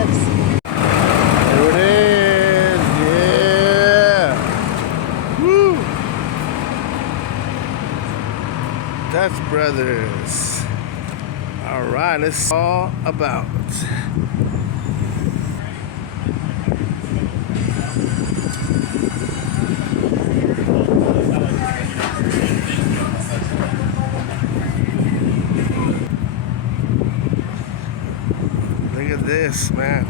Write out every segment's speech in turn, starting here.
Yes. There it is. Yeah. Woo. Dutch Brothers. All right, it's all about. Look at this, man.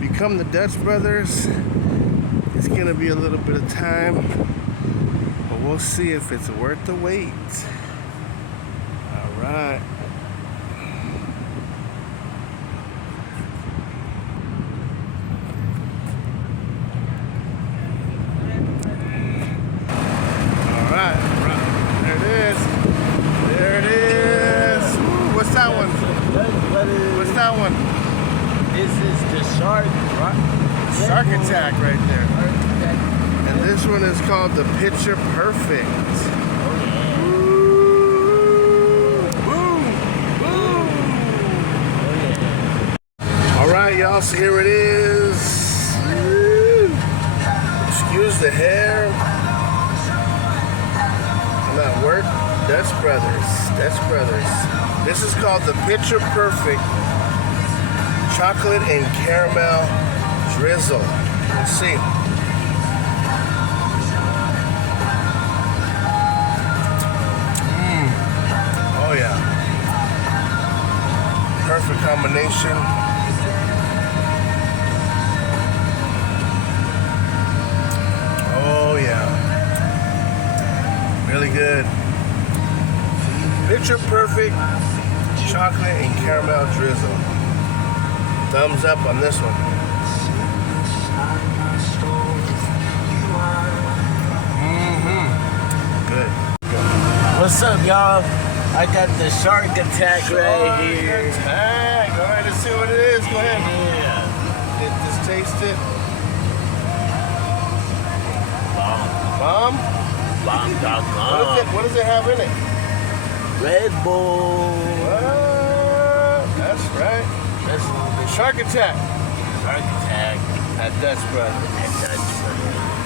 Become the Dutch Brothers. It's gonna be a little bit of time, but we'll see if it's worth the wait. All right. All right. There it is. There it is. Ooh, what's that one? What's that one? This is the shark. Shark Attack right there. And this one is called the Picture Perfect. All right, y'all, so here it is. Excuse the hair. I'm at work. Dutch Brothers. This is called the Picture Perfect Chocolate and Caramel Drizzle. Let's see. Oh yeah. Perfect combination. Oh yeah. Really good. Picture Perfect Chocolate and Caramel Drizzle. Thumbs up on this one. Good. What's up, y'all? I got the Shark Attack right here. Attack. All right, let's see what it is. Go ahead. Yeah. Just taste it. Bomb. Bomb? Bomb.com. What does it have in it? Red Bull. That's right. That's Shark Attack Shark Attack at Dutch Brothers. at Dutch Brothers.